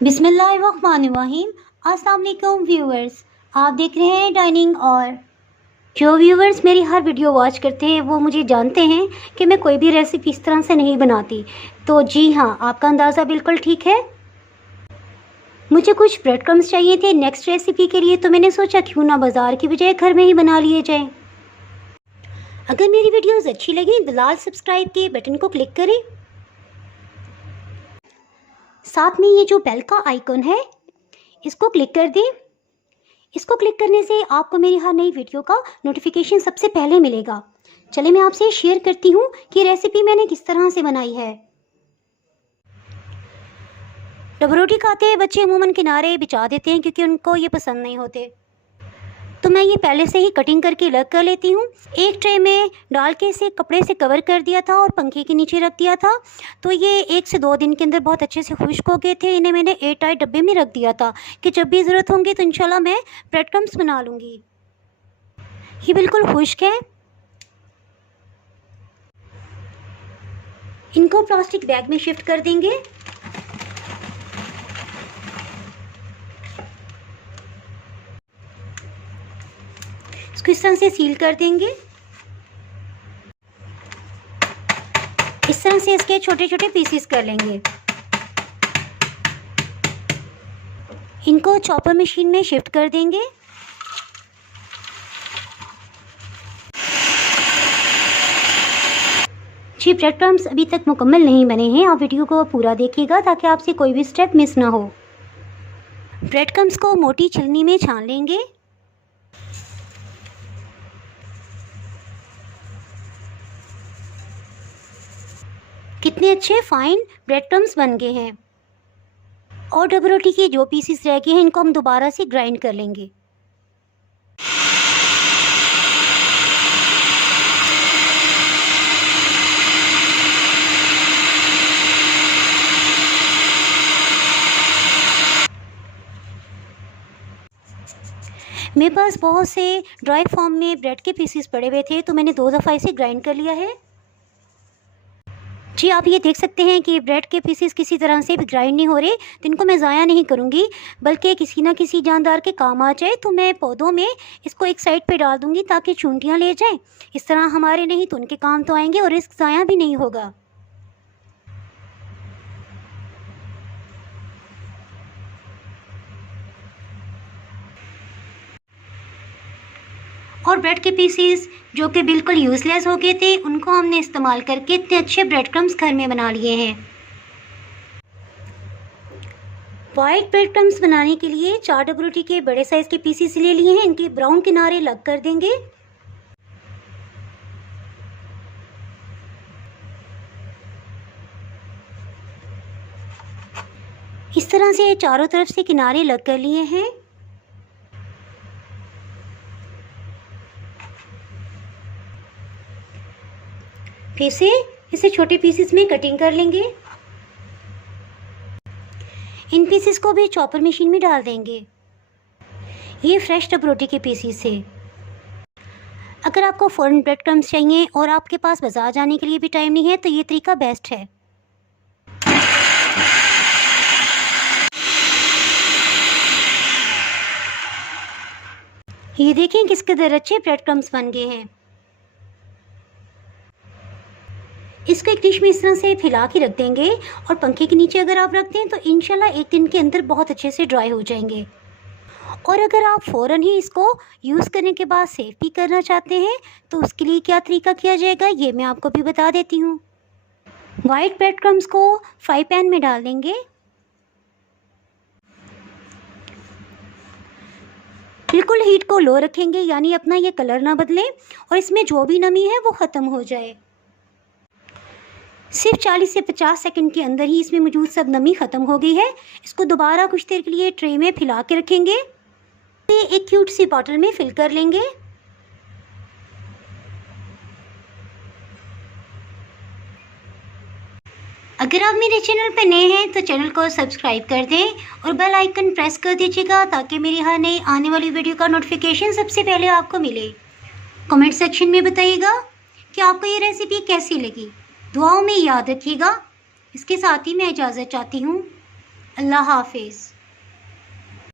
बिस्मिल्लाहिर्रहमानिर्रहीम। अस्सलाम वालेकुम व्यूअर्स, आप देख रहे हैं डाइनिंग। और जो व्यूअर्स मेरी हर वीडियो वॉच करते हैं वो मुझे जानते हैं कि मैं कोई भी रेसिपी इस तरह से नहीं बनाती। तो जी हाँ, आपका अंदाज़ा बिल्कुल ठीक है। मुझे कुछ ब्रेड क्रम्स चाहिए थे नेक्स्ट रेसिपी के लिए, तो मैंने सोचा क्यों ना बाज़ार की बजाय घर में ही बना लिए जाएं। अगर मेरी वीडियोज़ अच्छी लगी तो लाल सब्सक्राइब के बटन को क्लिक करें। साथ में ये जो बेल का आइकन है इसको क्लिक कर दें। इसको क्लिक करने से आपको मेरी हर नई वीडियो का नोटिफिकेशन सबसे पहले मिलेगा। चलिए मैं आपसे शेयर करती हूँ कि रेसिपी मैंने किस तरह से बनाई है। डबल रोटी खाते हैं बच्चे अमूमन किनारे बिछा देते हैं क्योंकि उनको ये पसंद नहीं होते, तो मैं ये पहले से ही कटिंग करके अलग कर लेती हूँ। एक ट्रे में डाल के इसे कपड़े से कवर कर दिया था और पंखे के नीचे रख दिया था, तो ये 1 से 2 दिन के अंदर बहुत अच्छे से खुश्क हो गए थे। इन्हें मैंने एयर टाइट डब्बे में रख दिया था कि जब भी ज़रूरत होंगी तो इंशाल्लाह मैं ब्रेड क्रम्स बना लूँगी। ये बिल्कुल खुश्क है। इनको प्लास्टिक बैग में शिफ्ट कर देंगे। इसको इस तरह से सील कर देंगे। इस तरह से इसके छोटे छोटे पीसेस कर लेंगे। इनको चॉपर मशीन में शिफ्ट कर देंगे। जी, ब्रेड क्रम्स अभी तक मुकम्मल नहीं बने हैं, आप वीडियो को पूरा देखिएगा ताकि आपसे कोई भी स्टेप मिस ना हो। ब्रेड क्रम्स को मोटी छलनी में छान लेंगे। कितने अच्छे फाइन ब्रेड क्रम्स बन गए हैं। और डबल रोटी के जो पीसेस रह गए हैं इनको हम दोबारा से ग्राइंड कर लेंगे। मेरे पास बहुत से ड्राई फॉर्म में ब्रेड के पीसेस पड़े हुए थे, तो मैंने 2 दफ़ा इसे ग्राइंड कर लिया है। जी, आप ये देख सकते हैं कि ब्रेड के पीसेस किसी तरह से भी ग्राइंड नहीं हो रहे, तो इनको मैं ज़ाया नहीं करूँगी, बल्कि किसी ना किसी जानदार के काम आ जाए तो मैं पौधों में इसको एक साइड पे डाल दूँगी ताकि चूंटियाँ ले जाएं। इस तरह हमारे नहीं तो उनके काम तो आएंगे और रिस्क ज़ाया भी नहीं होगा। और ब्रेड के पीसेस जो कि बिल्कुल यूज़लेस हो गए थे उनको हमने इस्तेमाल करके इतने अच्छे ब्रेड क्रम्स घर में बना लिए हैं। वाइट ब्रेड क्रम्स बनाने के लिए 4 डबल रोटी के बड़े साइज़ के पीसेस ले लिए हैं। इनके ब्राउन किनारे अलग कर देंगे। इस तरह से चारों तरफ से किनारे अलग कर लिए हैं। फिर से इसे छोटे पीसेस में कटिंग कर लेंगे। इन पीसेस को भी चॉपर मशीन में डाल देंगे। ये फ्रेश डबल रोटी के पीसेस है। अगर आपको फ़ौरन ब्रेड क्रम्स चाहिए और आपके पास बाज़ार जाने के लिए भी टाइम नहीं है तो ये तरीका बेस्ट है। ये देखें किस कदर अच्छे ब्रेड क्रम्स बन गए हैं। इसको एक डिश में इस तरह से फैला के रख देंगे और पंखे के नीचे अगर आप रख दें तो इंशाल्लाह 1 दिन के अंदर बहुत अच्छे से ड्राई हो जाएंगे। और अगर आप फ़ौरन ही इसको यूज़ करने के बाद सेव भी करना चाहते हैं तो उसके लिए क्या तरीका किया जाएगा ये मैं आपको भी बता देती हूँ। वाइट ब्रेड क्रम्स को फ्राई पैन में डाल देंगे। बिल्कुल हीट को लो रखेंगे, यानी अपना ये कलर ना बदले और इसमें जो भी नमी है वो ख़त्म हो जाए। सिर्फ 40 से 50 सेकंड के अंदर ही इसमें मौजूद सब नमी ख़त्म हो गई है। इसको दोबारा कुछ देर के लिए ट्रे में फैला के रखेंगे। एक क्यूट सी बॉटल में फिल कर लेंगे। अगर आप मेरे चैनल पर नए हैं तो चैनल को सब्सक्राइब कर दें और बेल आइकन प्रेस कर दीजिएगा ताकि मेरी हर नई आने वाली वीडियो का नोटिफिकेशन सबसे पहले आपको मिले। कमेंट सेक्शन में बताइएगा कि आपको ये रेसिपी कैसी लगी। दुआओं में याद रखिएगा। इसके साथ ही मैं इजाज़त चाहती हूँ। अल्लाह हाफिज़।